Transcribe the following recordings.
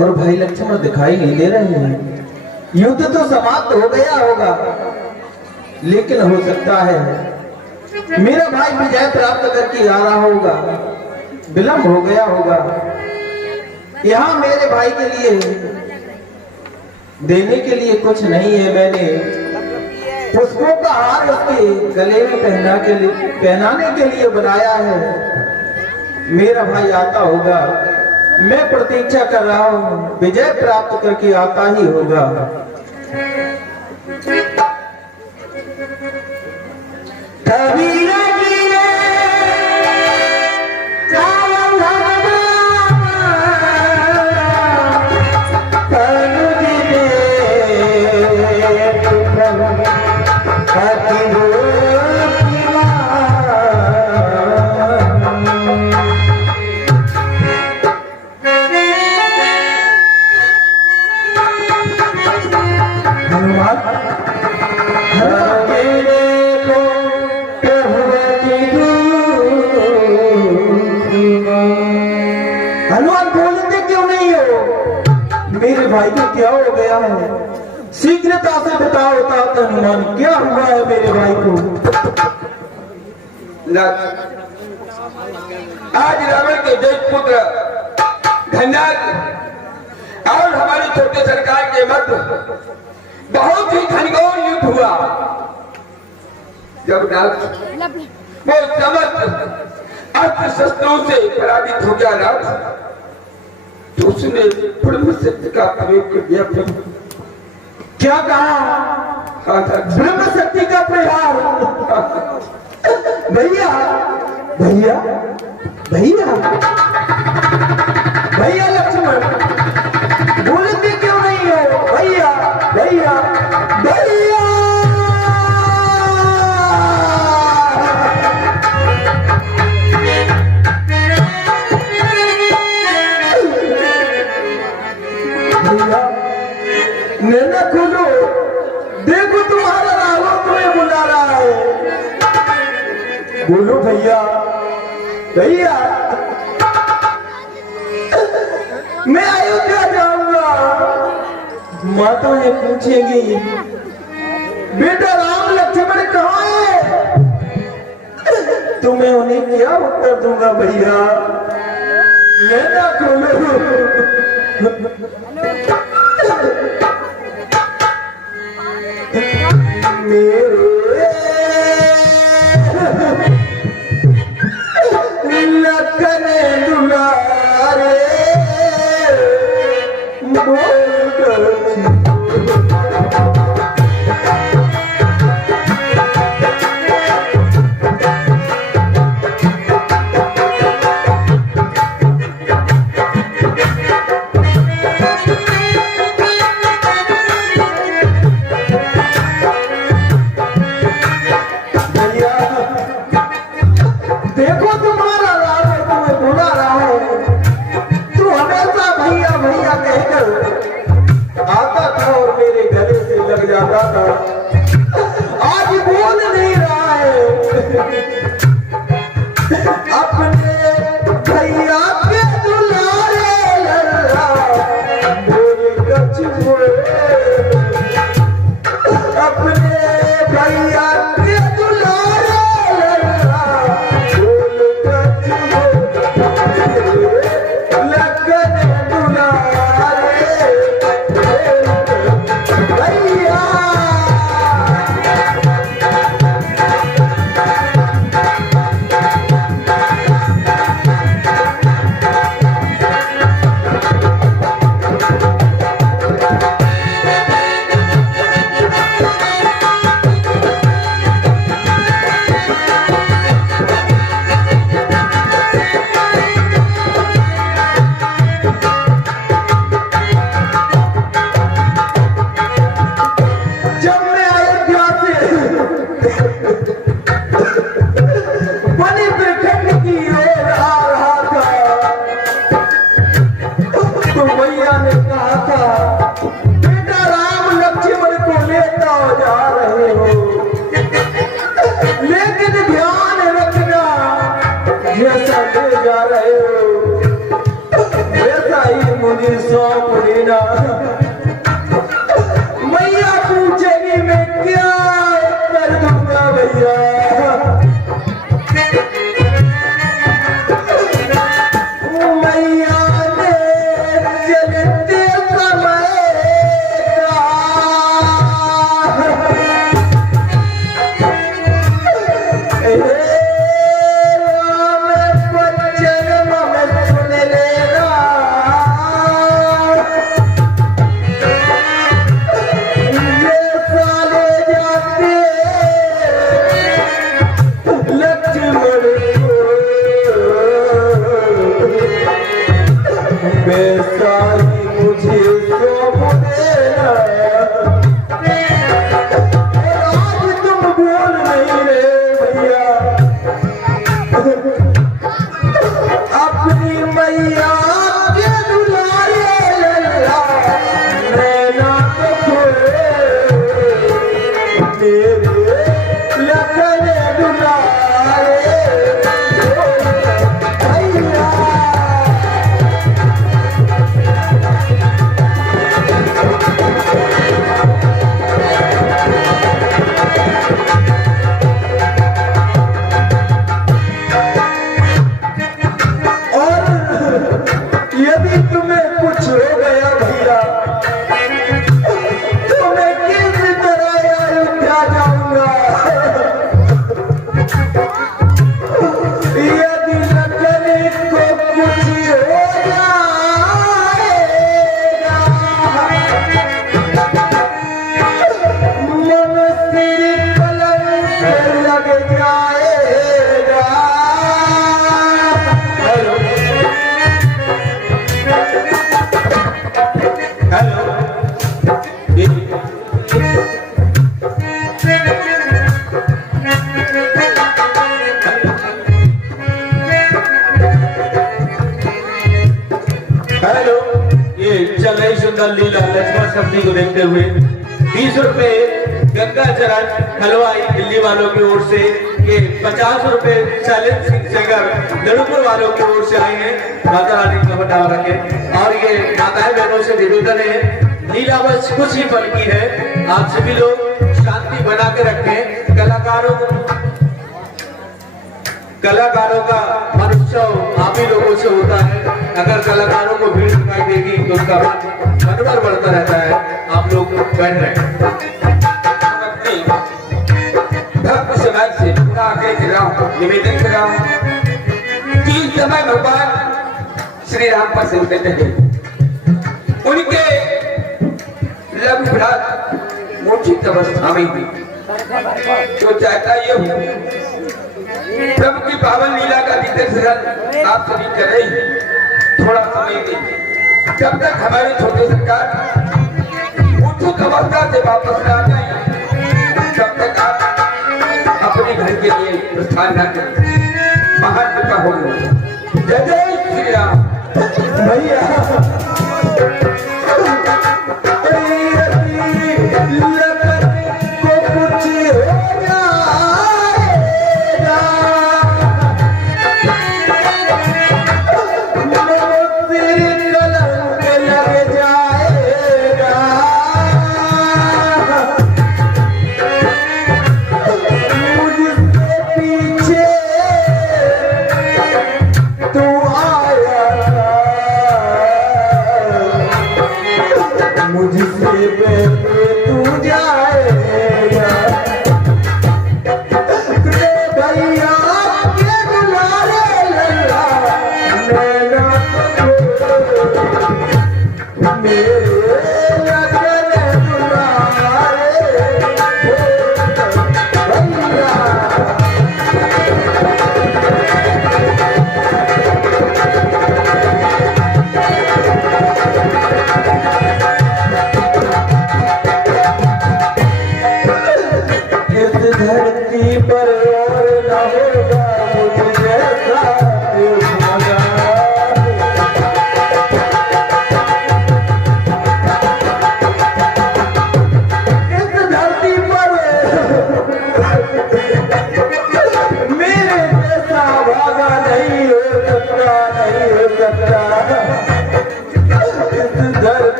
और भाई लक्ष्मण दिखाई नहीं दे रहे हैं। युद्ध तो समाप्त हो गया होगा, लेकिन हो सकता है मेरा भाई विजय प्राप्त करके आ रहा होगा, विलंब हो गया होगा। यहाँ मेरे भाई के लिए देने के लिए कुछ नहीं है। मैंने पुष्पों का हार उसके गले में पहनाने के लिए बनाया है। मेरा भाई आता होगा, मैं प्रतीक्षा कर रहा हूँ, विजय प्राप्त करके आता ही होगा। मेरे भाई को क्या हो गया है? शीघ्रता से बताओ हनुमान, क्या हुआ है मेरे भाई को? आज रावण के देव पुत्र धन्यार और हमारे छोटे सरकार के मध्य बहुत ही घनघोर युद्ध हुआ। जब वो समस्त अस्त्र शस्त्रों से पराजित हो गया राज, तो उसने ब्रह्म शक्ति का प्रयोग कर दिया। क्या कहा? ब्रह्म शक्ति का प्रयोग? भैया भैया भैया भैया लक्ष्मण, बोलते क्यों नहीं हो? भैया भैया भैया नैना खोलो, देखो तुम्हारा रावण तुम्हें बुला रहा है। बोलो भैया भैया, मैं अयोध्या जाऊंगा। माता ने पूछेगी बेटा राम लक्ष्मण कहाँ है, तो मैं उन्हें क्या उत्तर दूंगा? भैया नैना खोलो। आज बोल नहीं रहा है। अपने भैया के दुलारे लल्ला बोल कछ बोले, अपने भैया के दुलारे लल्ला बोल कछ बोले, लगन दुलारे भैया। सौंप देना। मैया पूछेगी मैं क्या कर दूंगा भैया। मैया ने चलते समय लीला लक्ष्मण सब्जी को देखते हुए 20 रुपए गंगा चरण हलवाई दिल्ली वालों की ओर से, ये 50 रुपए शैलेंद्र सिंह सेगर दड़ुपुर वालों की ओर से आए हैं। माता रानी का बटाव रखे। और ये माताएं बहनों से निवेदन है, लीला बस कुछ ही पल की है, आप सभी लोग शांति बना के रखें। कलाकारों का महोत्सव आप ही लोगों से होता है। अगर कलाकारों को भीड़ दिखाई देगी तो उसका मनोबल बढ़ता रहता है। आप लोग बैठ रहे भक्त समाज से पूरा आगे निवेदन कर रहा हूँ कि समय भगवान श्री राम पर संकट है, उनके लघु भ्रात मूर्छित अवस्था में थी। तो चाहता ये हूँ प्रभु की पावन लीला का दर्शन आप सभी करें, थोड़ा समय दीजिए। जब तक हमारे छोटे सरकार उच्च अवस्था से वापस न आ जाए, तब तक आप अपने घर के लिए प्रस्थान न करें। महान कृपा होगी। जय जय श्री राम। भैया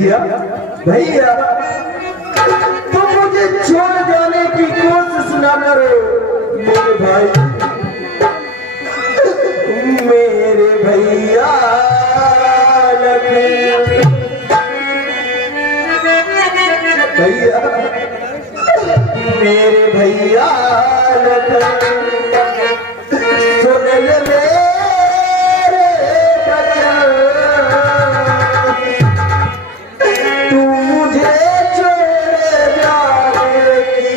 भैया भैया तुम मुझे छोड़ जाने की कोशिश ना करो मेरे भाई, मेरे भैया भैया मेरे भैया सुन ले मेरे बचन, तू मुझे छोड़ जाने की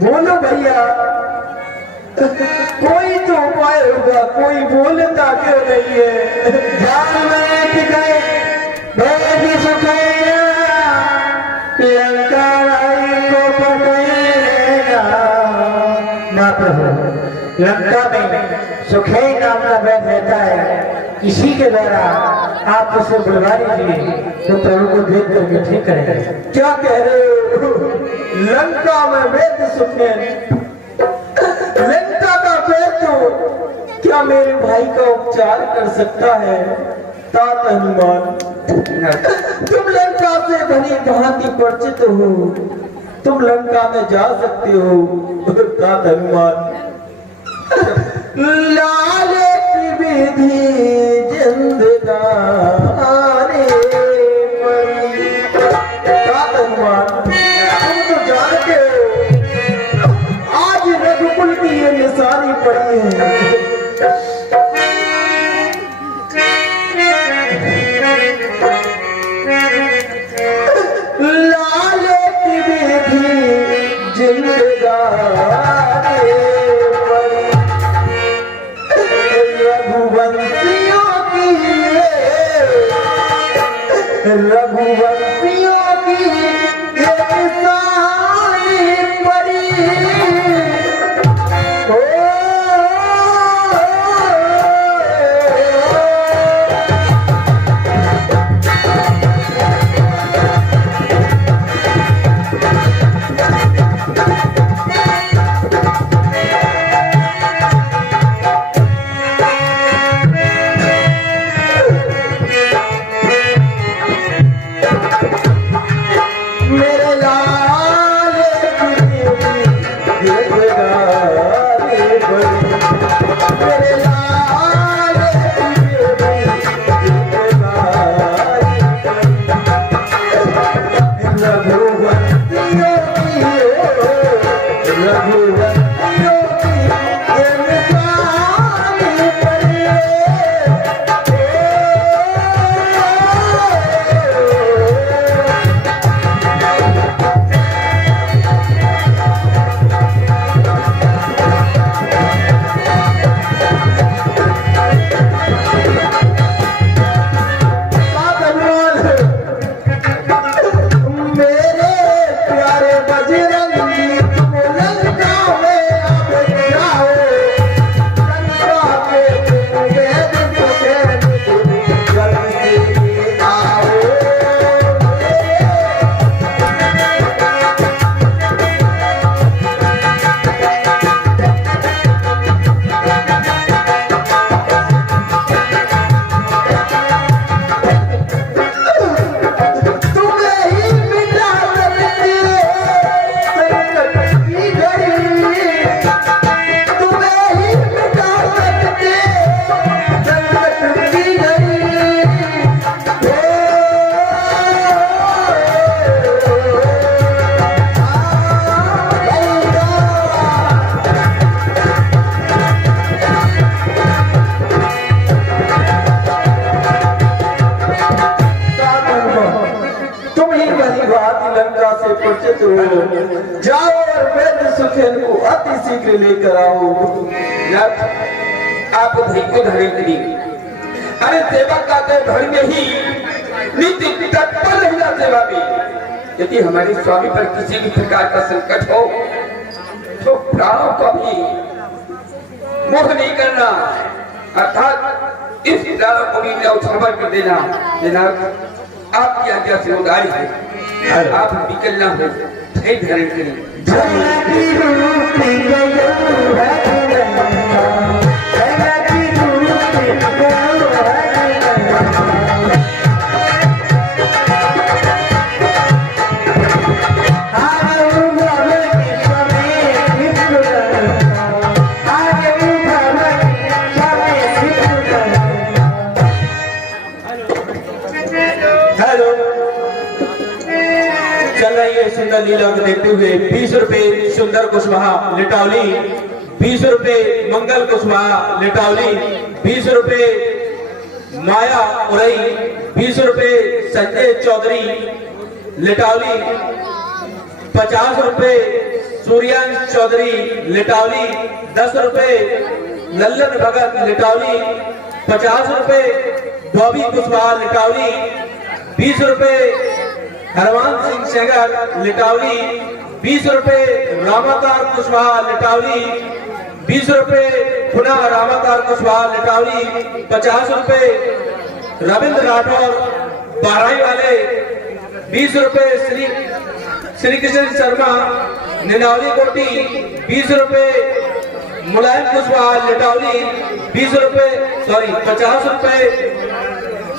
बोलो भैया, कोई तो उपाय होगा, कोई बोलता क्यों नहीं है? जान में कि गए बेबी सुखेगा, लंका राई को पकड़ेगा। ना प्रभु, लंका में सुखेई नाम का वैद रहता है, इसी के द्वारा आप उसे बुलवा लीजिए तो प्रभु को देख करके ठीक करेंगे। क्या कह रहे हो? लंका में वेद सुखे, लंका का वेद तो क्या मेरे भाई का उपचार कर सकता है? तात हनुमान, तुम लंका से भली भांति परिचित हो, तुम लंका में जा सकते हो। तात हनुमान, लाल की विधि जिंदगानी, तात हनुमान तुम तो जानते हो आज रघुकुल की ये निशानी पड़ी है। लाल की विधि जिंदगानी पड़ी, रघुवंशियों की, रघुवंशियों की ये निशानी पड़ी। मेरे प्यारे बजरंगी तुम लंका में अब जाओ, लंका के वेद सुखे जल्दी आओ। लंका से परिचित हो जाओ और वेद सुखेन को अति शीघ्र लेकर आओ। आप भाई को धारण करिए। अरे सेवा का तो घर में ही नित्य तत्पर रहना सेवा में। यदि हमारे स्वामी पर किसी भी प्रकार का संकट हो तो प्राणों को भी मोह नहीं करना, अर्थात इस प्राणों को भी न्यौछावर कर देना। जनाब आपकी आज्ञा से उदार है, आप निकलना हो धैर्य धारण करें। सुंदर लीला को देखते हुए 20 रुपए सुंदर कुशवाहा लिटावली, 20 रुपए मंगल कुशवाहा लिटावली, 20 रुपए माया उरई, 20 रुपए संजय चौधरी लिटावली, 50 रुपए सूर्यांश चौधरी लिटावली, 10 रुपए लल्लन भगत लिटावली, 50 रुपए बॉबी कुशवाहा लिटावली, 20 रुपए हरवान सिंह सेगर लिटावली, 20 रुपए रामाकार कुशवाहा लिटावली, 20 रुपए पुनः रामाकार कुशवाहा लिटावली, 50 रुपए रविंद्र राठौर बाराई वाले, 20 रुपए श्री कृष्ण शर्मा निनावली कोटी, 20 रुपए मुलायम कुशवाहा लिटावली, 20 रुपए 50 रुपए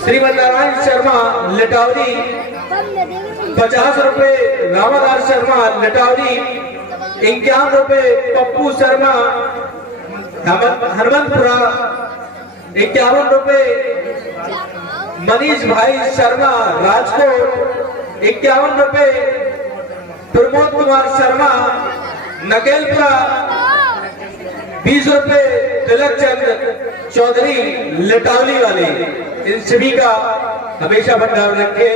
श्रीमन नारायण शर्मा लिटावली, 50 रुपए रामादास शर्मा लिटावली, 51 रुपए पप्पू शर्मा हनुमंतपुरा, 51 रुपए मनीष भाई शर्मा राजकोट, 51 रुपए प्रमोद कुमार शर्मा नकेलपुरा, 20 रुपए तिलक चंद चौधरी लिटावली वाले। इन सभी का हमेशा भंडार रखे।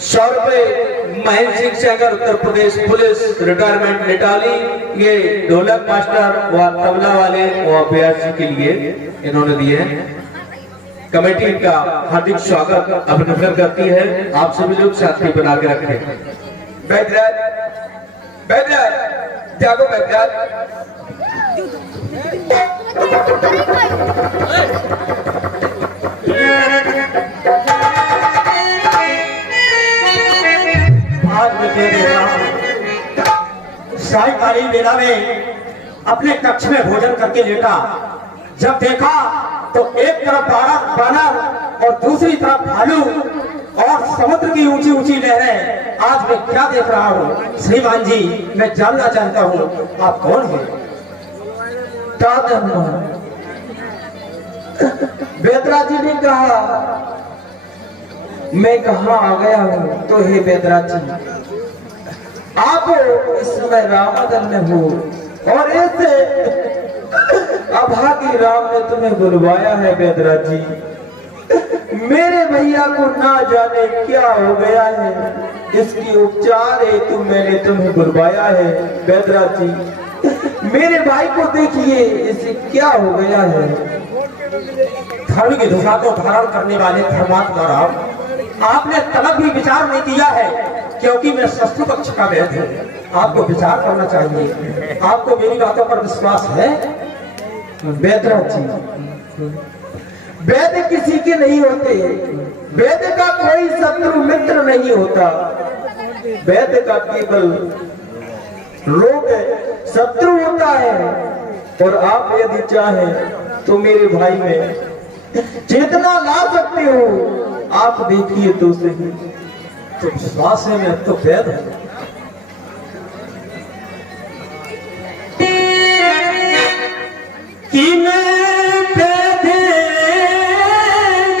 100 रुपए महेंद्र सिंह सेगर उत्तर प्रदेश पुलिस रिटायरमेंट लिटावली, ये ढोलक मास्टर व तबला वाले व अभ्यासी के लिए इन्होंने दिए हैं। कमेटी इनका हार्दिक स्वागत अभिनंदन करती है। आप सभी लोग साथी बना के रखें। बैठराज जागो बैठराज। आज मैं कह रहा हूं, सायंकालीन बेला में अपने कक्ष में भोजन करके लेटा, जब देखा तो एक तरफ बानर और दूसरी तरफ भालू और समुद्र की ऊंची ऊंची लहरें। आज मैं क्या देख रहा हूँ श्रीमान जी, मैं जानना चाहता हूँ आप कौन हैं? बेदरा जी ने कहा मैं कहाँ आ गया हूँ, तो हे बेदरा जी आप इस समय रामादन में हो और ऐसे अभागी राम ने तुम्हें बुलवाया है। बेदरा जी मेरे भैया को ना जाने क्या हो गया है, इसकी उपचार हेतु मैंने तुम्हें बुलवाया है। बेदरा जी मेरे भाई को देखिए, इसे क्या हो गया है। धर्म की ध्वजा को धारण करने वाले धर्मात्मा राम, आपने तलब भी विचार नहीं किया है, क्योंकि मैं शत्रु पक्ष का वैद्य हूँ। आपको विचार करना चाहिए। आपको मेरी बातों पर विश्वास है? वैद्यराज जी, वैद्य किसी के नहीं होते। वैद्य का कोई शत्रु मित्र नहीं होता। वैद्य का केवल रोग शत्रु होता है। और आप यदि चाहें तो मेरे भाई में चेतना ला सकते हो। आप देखिए तो सही। तो विश्वास है, मैं तो वैद्य हूँ। कि मैं वैद्य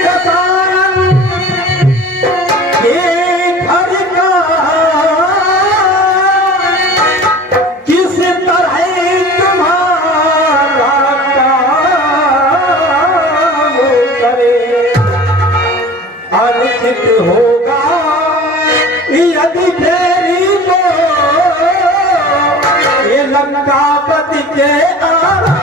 कसान के घर का किस तरह तुम्हारा काम करे, अनुचित होगा यदि फेरी को ये लंकापति के आरा।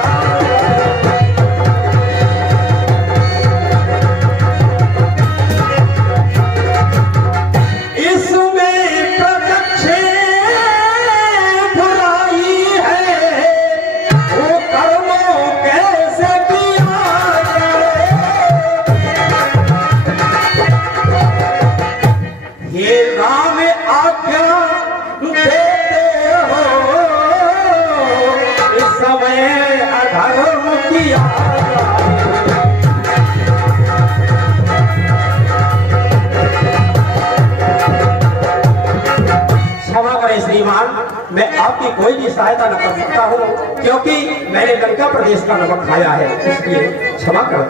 मैं आपकी कोई भी सहायता न कर सकता हूँ, क्योंकि मैंने लंका प्रदेश का नमक खाया है, इसलिए क्षमा करो।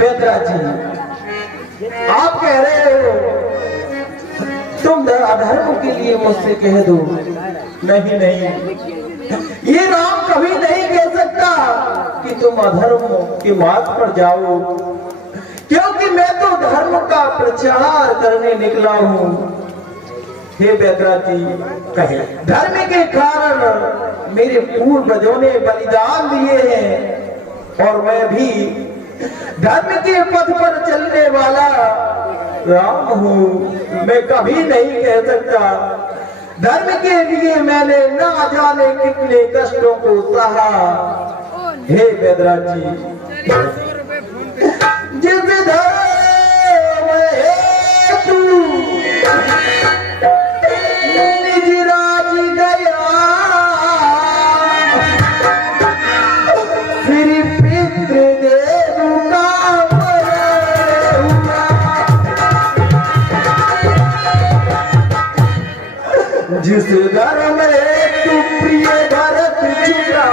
वैद्यराज जी, आप कह रहे हो तुम अधर्म के लिए मुझसे कह दो। नहीं नहीं, ये राम कभी नहीं कह सकता कि तुम अधर्म के मार्ग पर जाओ, क्योंकि मैं तो धर्म का प्रचार करने निकला हूँ। हे वैद्यराज जी, कहे धर्म के कारण मेरे पूर्वजों ने बलिदान दिए हैं और मैं भी धर्म के पथ पर चलने वाला राम हूँ। मैं कभी नहीं कह सकता धर्म के लिए मैंने ना जाने कितने कष्टों को सहा। हे वैद्यराज जी, जिस धर्म हेतु निज राज गया, फिर पितृदेव का मरण हुआ। जिस धर्म हेतु प्रिय भरत चुका,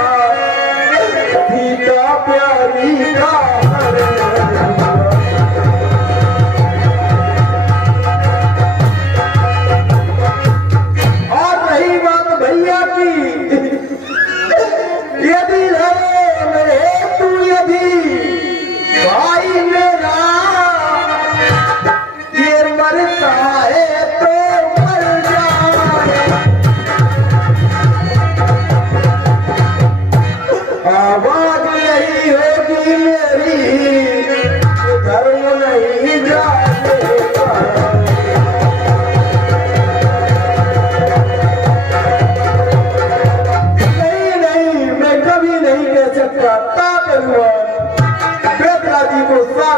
सीता प्यारी का मरण हुआ। यदि तू यदि भाई मेरा ये मरता है तो मर जाए, आवाज यही होगी मेरी, धर्म नहीं जाएगा।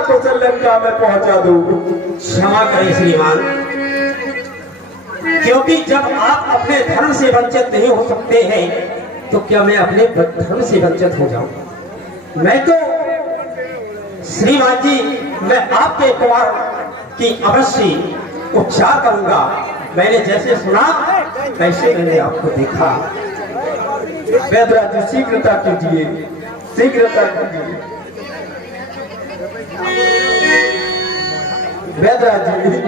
को लंका में पहुंचा दूं। क्षमा करें श्रीमान, क्योंकि जब आप अपने धर्म से वंचित नहीं हो सकते हैं तो क्या मैं अपने धर्म से वंचित हो जाऊं? मैं तो श्रीमान जी, मैं आपके कुमार की अवश्य उपचार करूंगा। मैंने जैसे सुना वैसे मैंने आपको देखा। वैद्यराज जी, शीघ्रता कीजिए, शीघ्रता कीजिए। वैद्यराज जी,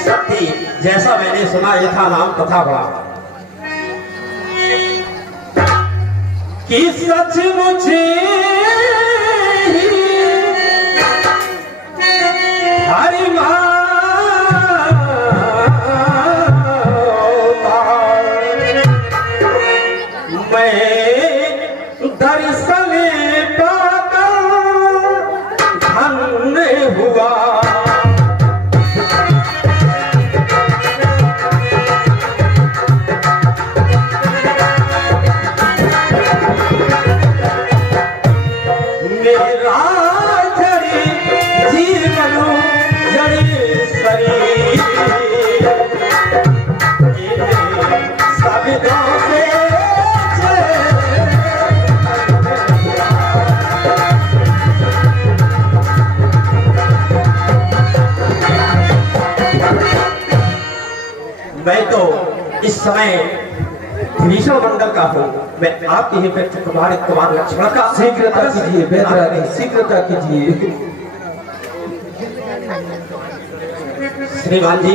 सत्य जैसा मैंने सुना यथा नाम कथा हुआ कि सचमुच हरि शब्दों से मैं तो इस समय भीषण मंडल का हूँ। मैं आपके ही व्यक्ति कुमार लक्ष्मण का शीघ्रता कीजिए बेदराजी, शीघ्रता कीजिए। श्रीमान जी,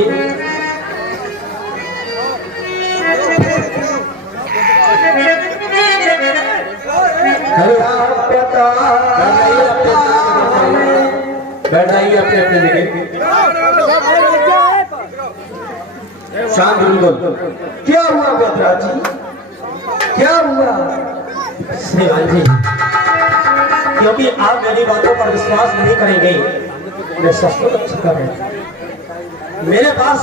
बैठाइए अपने अपने जगह। शांत बिल्कुल। क्या हुआ बेदराजी, क्या हुआ? श्रीमान जी, क्योंकि आप मेरी बातों पर विश्वास नहीं करेंगे, मैं सचमुच अच्छा कर रहा हूं। मेरे पास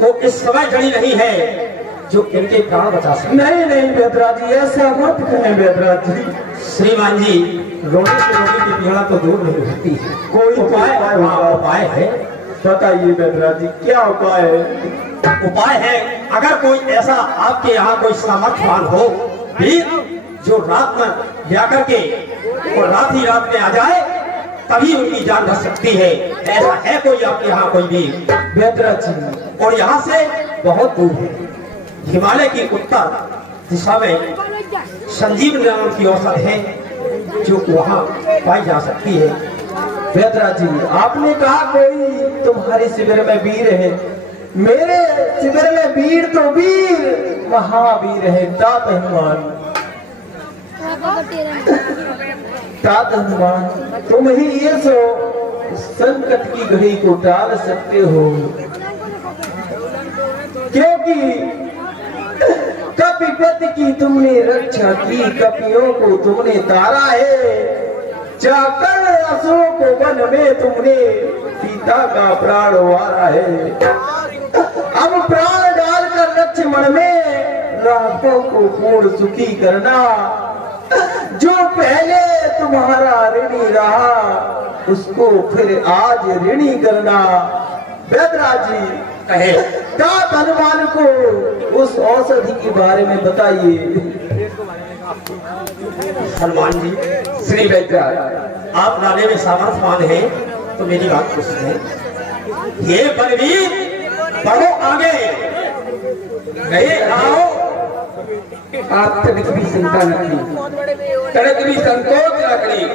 वो इस समय घड़ी नहीं है जो इनके प्राण बचा सके। नहीं नहीं बेदराजी, ऐसा मत कहें बेदराजी। श्रीमान जी, रोटी से रोटी की पीड़ा तो दूर नहीं होती है। कोई उपाय है। बताइए बेदराजी, क्या उपाय है? उपाय है, अगर कोई ऐसा आपके यहाँ कोई सामर्थ्यवान हो वीर जो रात में जाकर के और रात ही रात में आ जाए, तभी उनकी जान बच सकती है। ऐसा है कोई आपके यहाँ कोई वीर? बेदराजी, और यहाँ से बहुत दूर है, हिमालय की उत्तर दिशा में संजीवनी नाम की औषध है जो वहाँ पाई जा सकती है। बेदराजी, आपने कहा कोई तुम्हारे शिविर में वीर है। मेरे शिविर में वीर तो वीर महावीर है, तात हनुमान। तात हनुमान, तुम ही ये सो संकट की घड़ी को टाल सकते हो, क्योंकि कपिपति की तुमने रक्षा की, कपियों को तुमने तारा है, जाकर अशोक वन में तुमने सीता का प्राण वारा है। अब प्राण डालकर लक्ष्मण में राहों को पूर्ण सुखी करना। जो पहले तुम्हारा ऋणी रहा उसको फिर आज ऋणी करना। बेदराजी, कहे तात हनुमान को उस औषधि के बारे में बताइए। हनुमान जी, श्री बैदराज, आप लाने में सामर्थ्यवान हैं तो मेरी बात कुछ सुने। ये बलवीर बढ़ो आगे, गए आओ। आप तनिक भी चिंता न करिए, तनिक भी संकोच न करिए,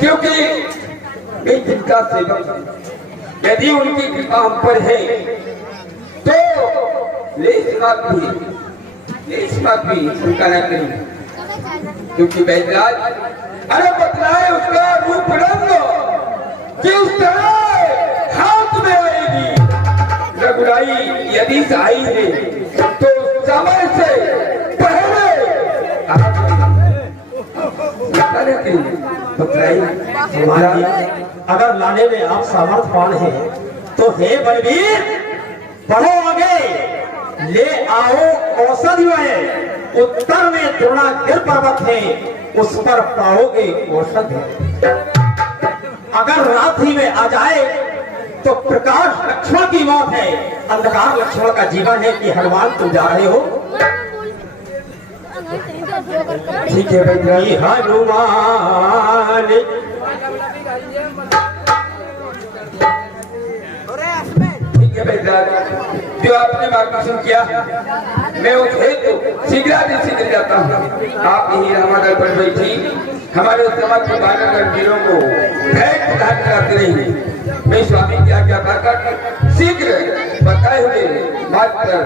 क्योंकि मैं जिनका सेवक हूं, यदि उनकी कृपा हम पर है तो लेस बात भी चिंता न करिए, क्योंकि बैदराज अरे बतलाए उसका रूप रंग कि उस तरह हाथ में आएगी। रघुराई यदि आई है तो समय से पहले हनुमान जी, अगर लाने में आप सामर्थ्यवान हैं तो हे बलवीर बढ़ो आगे, ले आओ औषधि है। उत्तर में द्रोणागिर पर्वत है, उस पर पाओगे औषधि। अगर रात ही में आ जाए तो प्रकाश लक्ष्मण की मौत है, अंधकार लक्ष्मण का जीवन है। कि हनुमान तुम जा रहे हो? ठीक है बेदराजी। हनुमान ठीक है बैदराज, जो आपने मार्गदर्शन किया मैं उस हेतु शीघ्र जाता हूँ। आप यही रामादल पर बैठी हमारे समाज के बानर वीरों को भेंट प्रदान कराते रहिए। मैं स्वामी की आज्ञा पाकर शीघ्र बताए हुए मार्ग पर